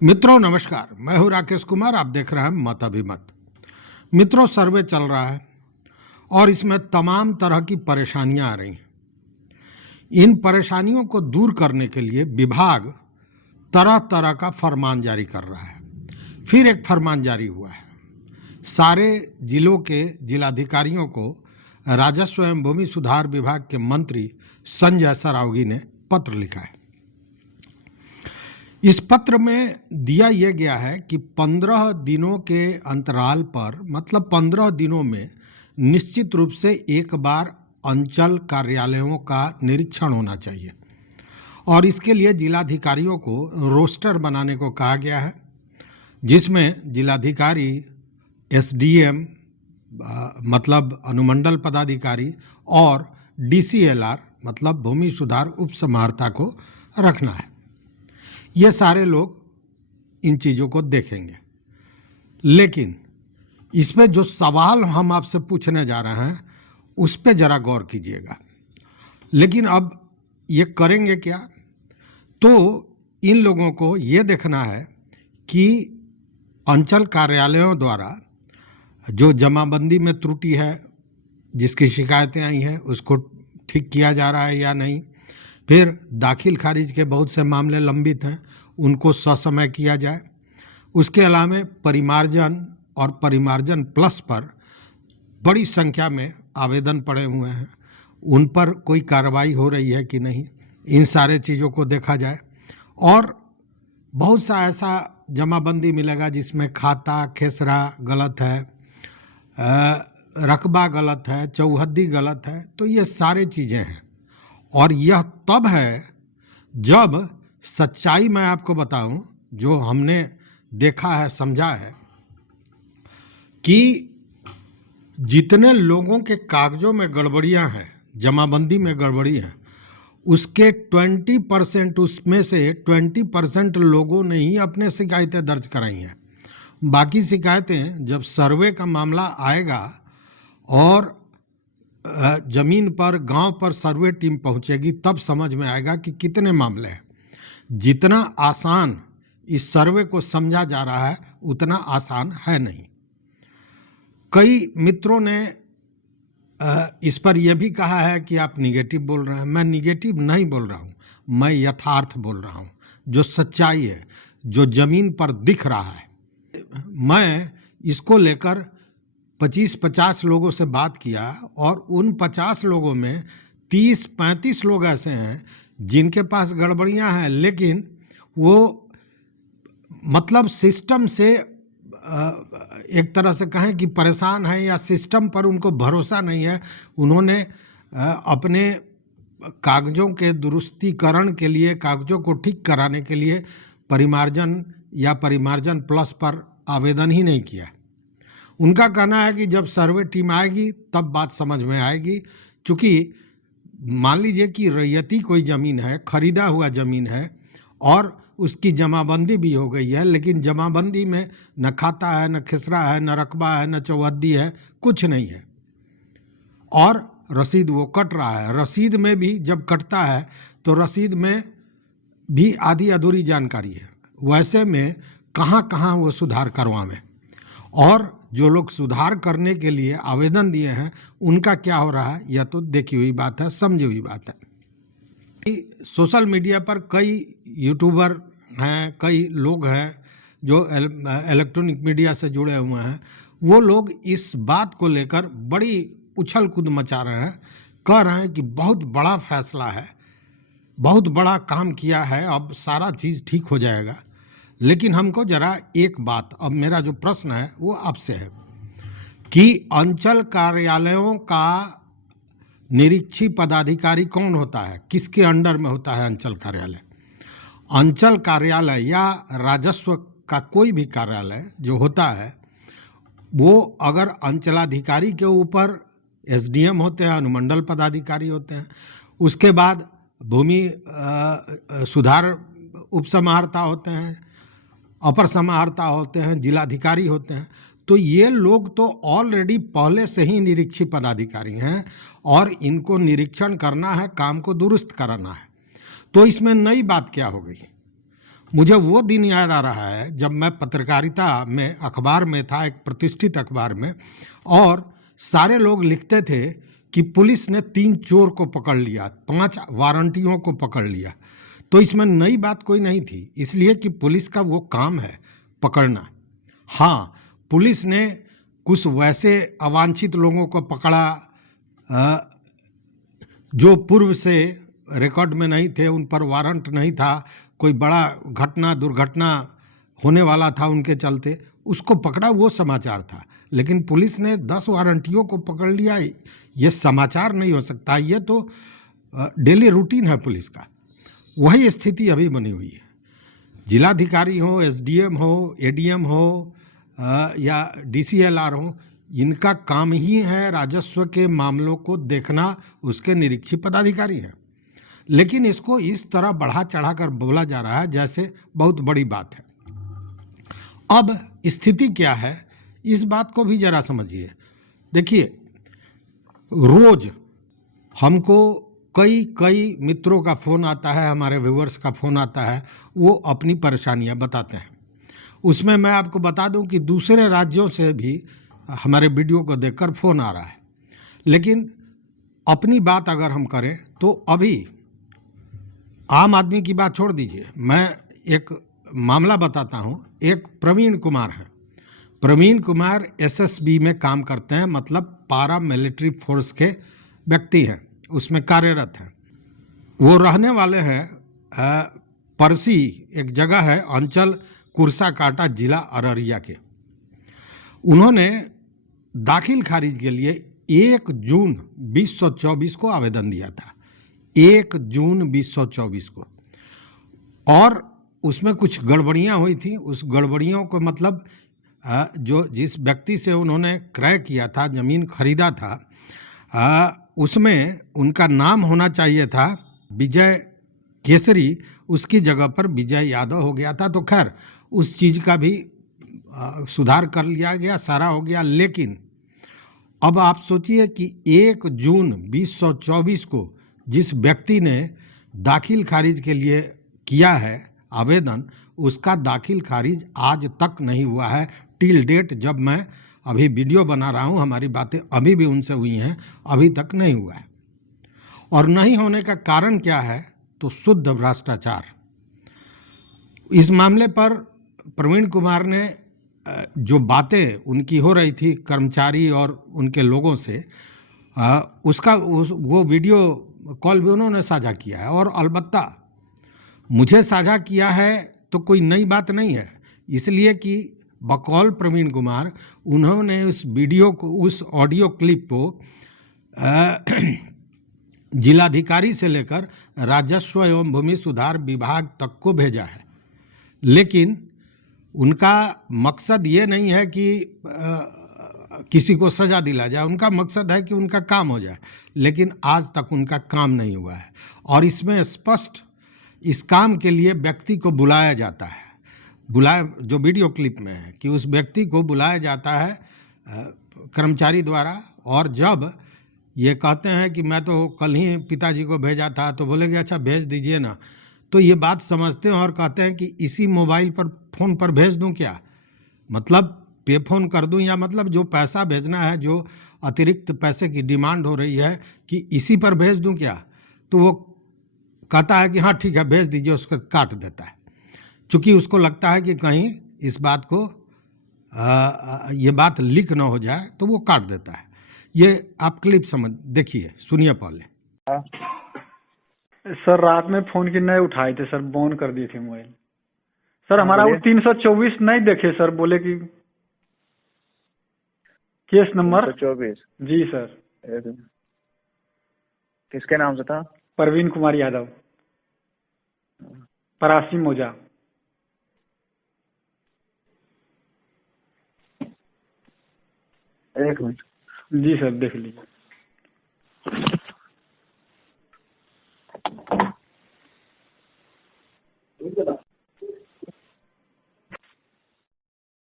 मित्रों नमस्कार, मैं हूं राकेश कुमार। आप देख रहे हैं मत अभिमत। मित्रों, सर्वे चल रहा है और इसमें तमाम तरह की परेशानियां आ रही हैं। इन परेशानियों को दूर करने के लिए विभाग तरह तरह का फरमान जारी कर रहा है। फिर एक फरमान जारी हुआ है। सारे जिलों के जिलाधिकारियों को राजस्व एवं भूमि सुधार विभाग के मंत्री संजय सरावगी ने पत्र लिखा है। इस पत्र में दिया यह गया है कि 15 दिनों के अंतराल पर, मतलब 15 दिनों में निश्चित रूप से एक बार अंचल कार्यालयों का निरीक्षण होना चाहिए और इसके लिए जिलाधिकारियों को रोस्टर बनाने को कहा गया है, जिसमें जिलाधिकारी, एसडीएम मतलब अनुमंडल पदाधिकारी और डीसीएलआर मतलब भूमि सुधार उप समाहर्ता को रखना है। ये सारे लोग इन चीज़ों को देखेंगे, लेकिन इस पे जो सवाल हम आपसे पूछने जा रहे हैं उस पे ज़रा गौर कीजिएगा। लेकिन अब ये करेंगे क्या? तो इन लोगों को ये देखना है कि अंचल कार्यालयों द्वारा जो जमाबंदी में त्रुटि है, जिसकी शिकायतें आई हैं, उसको ठीक किया जा रहा है या नहीं। फिर दाखिल खारिज के बहुत से मामले लंबित हैं, उनको ससमय किया जाए। उसके अलावा परिमार्जन और परिमार्जन प्लस पर बड़ी संख्या में आवेदन पड़े हुए हैं, उन पर कोई कार्रवाई हो रही है कि नहीं, इन सारे चीज़ों को देखा जाए। और बहुत सा ऐसा जमाबंदी मिलेगा जिसमें खाता खेसरा गलत है, रकबा गलत है, चौहद्दी गलत है। तो ये सारे चीज़ें हैं और यह तब है जब सच्चाई मैं आपको बताऊं, जो हमने देखा है, समझा है, कि जितने लोगों के कागजों में गड़बड़ियां हैं, जमाबंदी में गड़बड़ी है, उसके 20%, उसमें से 20% लोगों ने ही अपने शिकायतें दर्ज कराई हैं। बाकी शिकायतें जब सर्वे का मामला आएगा और जमीन पर, गांव पर सर्वे टीम पहुंचेगी, तब समझ में आएगा कि कितने मामले हैं। जितना आसान इस सर्वे को समझा जा रहा है उतना आसान है नहीं। कई मित्रों ने इस पर यह भी कहा है कि आप निगेटिव बोल रहे हैं। मैं निगेटिव नहीं बोल रहा हूं, मैं यथार्थ बोल रहा हूं, जो सच्चाई है, जो जमीन पर दिख रहा है। मैं इसको लेकर 25-50 लोगों से बात किया और उन 50 लोगों में 30-35 लोग ऐसे हैं जिनके पास गड़बड़ियां हैं, लेकिन वो मतलब सिस्टम से एक तरह से कहें कि परेशान है या सिस्टम पर उनको भरोसा नहीं है। उन्होंने अपने कागजों के दुरुस्तीकरण के लिए, कागजों को ठीक कराने के लिए परिमार्जन या परिमार्जन प्लस पर आवेदन ही नहीं किया। उनका कहना है कि जब सर्वे टीम आएगी तब बात समझ में आएगी। क्योंकि मान लीजिए कि रैयती कोई ज़मीन है, खरीदा हुआ ज़मीन है और उसकी जमाबंदी भी हो गई है, लेकिन जमाबंदी में न खाता है, न खिसरा है, न रकबा है, न चौहद्दी है, कुछ नहीं है, और रसीद वो कट रहा है। रसीद में भी जब कटता है तो रसीद में भी आधी अधूरी जानकारी है। वैसे में कहाँ कहाँ वो सुधार करवावें, और जो लोग सुधार करने के लिए आवेदन दिए हैं उनका क्या हो रहा है, यह तो देखी हुई बात है, समझी हुई बात है। सोशल मीडिया पर कई यूट्यूबर हैं, कई लोग हैं जो इलेक्ट्रॉनिक मीडिया से जुड़े हुए हैं। वो लोग इस बात को लेकर बड़ी उछल कूद मचा रहे हैं, कह रहे हैं कि बहुत बड़ा फैसला है, बहुत बड़ा काम किया है, अब सारा चीज़ ठीक हो जाएगा। लेकिन हमको जरा एक बात, अब मेरा जो प्रश्न है वो आपसे है कि अंचल कार्यालयों का निरीक्षी पदाधिकारी कौन होता है, किसके अंडर में होता है अंचल कार्यालय? अंचल कार्यालय या राजस्व का कोई भी कार्यालय जो होता है, वो अगर अंचलाधिकारी के ऊपर एसडीएम होते हैं, अनुमंडल पदाधिकारी होते हैं, उसके बाद भूमि सुधार उप समाहर्ता होते हैं, अपर समाहर्ता होते हैं, जिलाधिकारी होते हैं, तो ये लोग तो ऑलरेडी पहले से ही निरीक्षी पदाधिकारी हैं और इनको निरीक्षण करना है, काम को दुरुस्त कराना है। तो इसमें नई बात क्या हो गई? मुझे वो दिन याद आ रहा है जब मैं पत्रकारिता में अखबार में था, एक प्रतिष्ठित अखबार में, और सारे लोग लिखते थे कि पुलिस ने 3 चोर को पकड़ लिया, 5 वारंटियों को पकड़ लिया। तो इसमें नई बात कोई नहीं थी, इसलिए कि पुलिस का वो काम है पकड़ना। हाँ, पुलिस ने कुछ वैसे अवांछित लोगों को पकड़ा जो पूर्व से रिकॉर्ड में नहीं थे, उन पर वारंट नहीं था, कोई बड़ा घटना दुर्घटना होने वाला था उनके चलते, उसको पकड़ा, वो समाचार था। लेकिन पुलिस ने 10 वारंटियों को पकड़ लिया, ये समाचार नहीं हो सकता। ये तो डेली रूटीन है पुलिस का। वही स्थिति अभी बनी हुई है। जिलाधिकारी हो, एसडीएम हो, एडीएम हो या डीसीएलआर हो, इनका काम ही है राजस्व के मामलों को देखना, उसके निरीक्षी पदाधिकारी हैं। लेकिन इसको इस तरह बढ़ा चढ़ा कर बोला जा रहा है जैसे बहुत बड़ी बात है। अब स्थिति क्या है, इस बात को भी जरा समझिए। देखिए, रोज हमको कई मित्रों का फ़ोन आता है, हमारे व्यूअर्स का फ़ोन आता है, वो अपनी परेशानियां बताते हैं। उसमें मैं आपको बता दूं कि दूसरे राज्यों से भी हमारे वीडियो को देखकर फ़ोन आ रहा है। लेकिन अपनी बात अगर हम करें तो अभी आम आदमी की बात छोड़ दीजिए, मैं एक मामला बताता हूं। एक प्रवीण कुमार है। प्रवीण कुमार एसएसबी में काम करते हैं, मतलब पारा मिलिट्री फोर्स के व्यक्ति हैं, उसमें कार्यरत हैं। वो रहने वाले हैं परसी, एक जगह है, अंचल कुर्साकाटा, जिला अररिया के। उन्होंने दाखिल खारिज के लिए 1 जून 2024 को आवेदन दिया था, 1 जून 2024 को, और उसमें कुछ गड़बड़ियां हुई थी। उस गड़बड़ियों को मतलब जो जिस व्यक्ति से उन्होंने क्रय किया था, ज़मीन खरीदा था, उसमें उनका नाम होना चाहिए था विजय केसरी, उसकी जगह पर विजय यादव हो गया था। तो खैर उस चीज़ का भी सुधार कर लिया गया, सारा हो गया। लेकिन अब आप सोचिए कि 1 जून 2024 को जिस व्यक्ति ने दाखिल खारिज के लिए किया है आवेदन, उसका दाखिल खारिज आज तक नहीं हुआ है। टिल डेट जब मैं अभी वीडियो बना रहा हूँ, हमारी बातें अभी भी उनसे हुई हैं, अभी तक नहीं हुआ है। और नहीं होने का कारण क्या है? तो शुद्ध भ्रष्टाचार। इस मामले पर प्रवीण कुमार ने जो बातें उनकी हो रही थी कर्मचारी और उनके लोगों से, वो वीडियो कॉल भी उन्होंने साझा किया है। और अलबत्ता मुझे साझा किया है तो कोई नई बात नहीं है, इसलिए कि बकौल प्रवीण कुमार उन्होंने उस वीडियो को, उस ऑडियो क्लिप को जिलाधिकारी से लेकर राजस्व एवं भूमि सुधार विभाग तक को भेजा है। लेकिन उनका मकसद ये नहीं है कि किसी को सजा दिला जाए, उनका मकसद है कि उनका काम हो जाए। लेकिन आज तक उनका काम नहीं हुआ है। और इसमें स्पष्ट इस काम के लिए व्यक्ति को बुलाया जाता है, जो वीडियो क्लिप में है कि उस व्यक्ति को बुलाया जाता है कर्मचारी द्वारा। और जब ये कहते हैं कि मैं तो कल ही पिताजी को भेजा था, तो बोलेंगे अच्छा भेज दीजिए ना, तो ये बात समझते हैं और कहते हैं कि इसी मोबाइल पर फ़ोन पर भेज दूं क्या, मतलब पे फ़ोन कर दूं, या मतलब जो पैसा भेजना है, जो अतिरिक्त पैसे की डिमांड हो रही है कि इसी पर भेज दूं क्या, तो वो कहता है कि हाँ ठीक है भेज दीजिए, उसको काट देता है। चूँकि उसको लगता है कि कहीं इस बात को ये बात लीक ना हो जाए, तो वो काट देता है। ये आप क्लिप समझ देखिए, सुनिए पहले। सर रात में फोन की नहीं उठाए थे सर, बॉन कर दिए थे मोबाइल। सर हमारा वो 324 नहीं देखे सर, बोले कि केस नंबर 324। जी सर। किसके नाम से था? प्रवीण कुमार यादव, परासी मोजा। एक मिनट। जी सर देख लीजिए।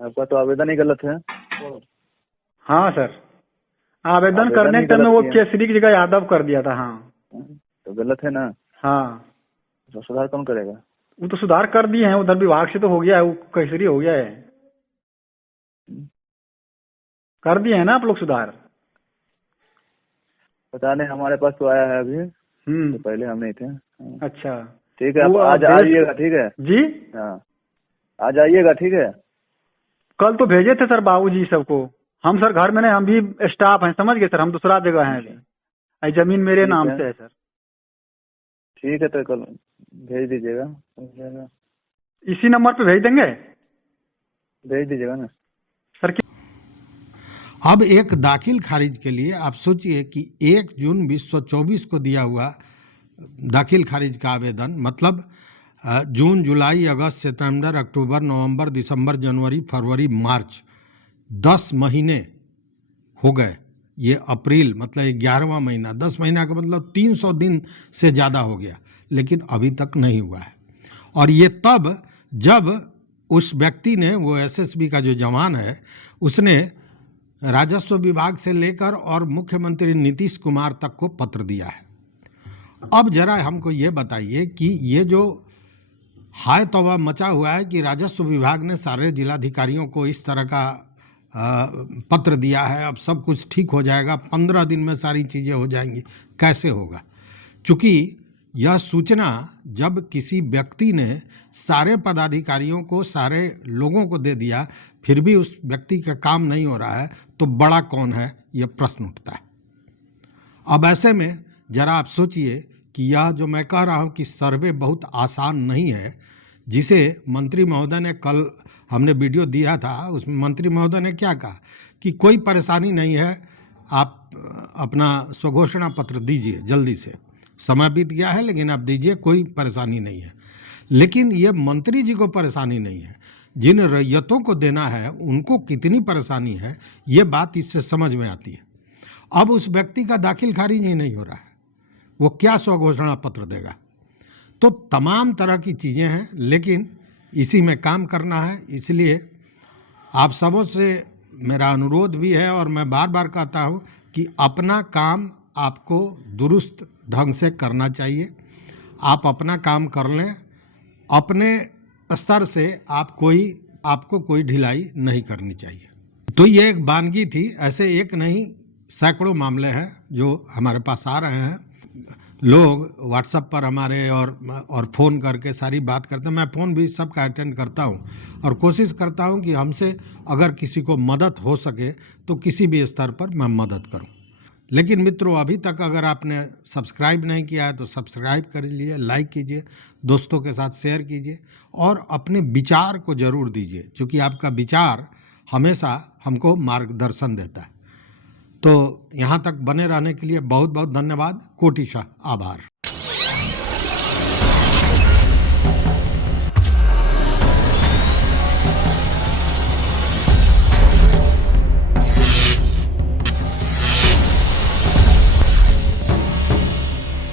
आपका तो आवेदन ही गलत है। हाँ सर, आवेदन करने के टाइम में वो केसरी की जगह यादव कर दिया था। हाँ तो गलत है ना। हाँ तो सुधार कौन करेगा? वो तो सुधार कर दिए हैं, उधर विभाग से तो हो गया है, वो कैसरी हो गया है, कर दिए हैं ना आप लोग सुधार। पता नहीं, हमारे पास तो आया है अभी, तो पहले हम नहीं थे। हाँ। अच्छा ठीक है, आप वो आज आइएगा, ठीक है। जी, हाँ, आज आइएगा, ठीक है। कल तो भेजे थे सर बाबूजी सबको। हम सर घर में नहीं, हम भी स्टाफ हैं, समझ गए सर, हम दूसरा जगह हैं अभी, ये जमीन मेरे ठीक नाम है। से है सर। ठीक है, तो कल भेज दीजिएगा, हो जाएगा। इसी नंबर पे भेज देंगे भेज दीजिएगा ना। सर। अब एक दाखिल खारिज के लिए आप सोचिए कि 1 जून 2024 को दिया हुआ दाखिल खारिज का आवेदन, मतलब जून, जुलाई, अगस्त, सितंबर, अक्टूबर, नवंबर, दिसंबर, जनवरी, फरवरी, मार्च, 10 महीने हो गए। ये अप्रैल मतलब 11वां महीना, 10 महीना का मतलब 300 दिन से ज़्यादा हो गया, लेकिन अभी तक नहीं हुआ है। और ये तब जब उस व्यक्ति ने, वो एसएसबी का जो जवान है, उसने राजस्व विभाग से लेकर और मुख्यमंत्री नीतीश कुमार तक को पत्र दिया है। अब जरा हमको ये बताइए कि ये जो हाय तौबा मचा हुआ है कि राजस्व विभाग ने सारे जिलाधिकारियों को इस तरह का पत्र दिया है, अब सब कुछ ठीक हो जाएगा, 15 दिन में सारी चीज़ें हो जाएंगी, कैसे होगा? क्योंकि यह सूचना जब किसी व्यक्ति ने सारे पदाधिकारियों को, सारे लोगों को दे दिया, फिर भी उस व्यक्ति का काम नहीं हो रहा है, तो बड़ा कौन है, यह प्रश्न उठता है। अब ऐसे में जरा आप सोचिए कि यह जो मैं कह रहा हूं कि सर्वे बहुत आसान नहीं है, जिसे मंत्री महोदय ने, कल हमने वीडियो दिया था, उसमें मंत्री महोदय ने क्या कहा कि कोई परेशानी नहीं है, आप अपना स्वघोषणा पत्र दीजिए जल्दी से, समय बीत गया है लेकिन आप दीजिए, कोई परेशानी नहीं है। लेकिन ये मंत्री जी को परेशानी नहीं है, जिन रैयतों को देना है उनको कितनी परेशानी है, ये बात इससे समझ में आती है। अब उस व्यक्ति का दाखिल खारिज ही नहीं हो रहा है, वो क्या स्वघोषणा पत्र देगा? तो तमाम तरह की चीज़ें हैं, लेकिन इसी में काम करना है। इसलिए आप सबों से मेरा अनुरोध भी है, और मैं बार बार कहता हूं कि अपना काम आपको दुरुस्त ढंग से करना चाहिए। आप अपना काम कर लें, अपने स्तर से आपको कोई ढिलाई नहीं करनी चाहिए। तो ये एक वानगी थी, ऐसे एक नहीं सैकड़ों मामले हैं जो हमारे पास आ रहे हैं। लोग व्हाट्सएप पर हमारे और फ़ोन करके सारी बात करते हैं। मैं फ़ोन भी सबका अटेंड करता हूं और कोशिश करता हूं कि हमसे अगर किसी को मदद हो सके तो किसी भी स्तर पर मैं मदद करूं। लेकिन मित्रों, अभी तक अगर आपने सब्सक्राइब नहीं किया है तो सब्सक्राइब कर लीजिए, लाइक कीजिए, दोस्तों के साथ शेयर कीजिए और अपने विचार को ज़रूर दीजिए, क्योंकि आपका विचार हमेशा हमको मार्गदर्शन देता है। तो यहाँ तक बने रहने के लिए बहुत बहुत धन्यवाद, कोटिशः आभार।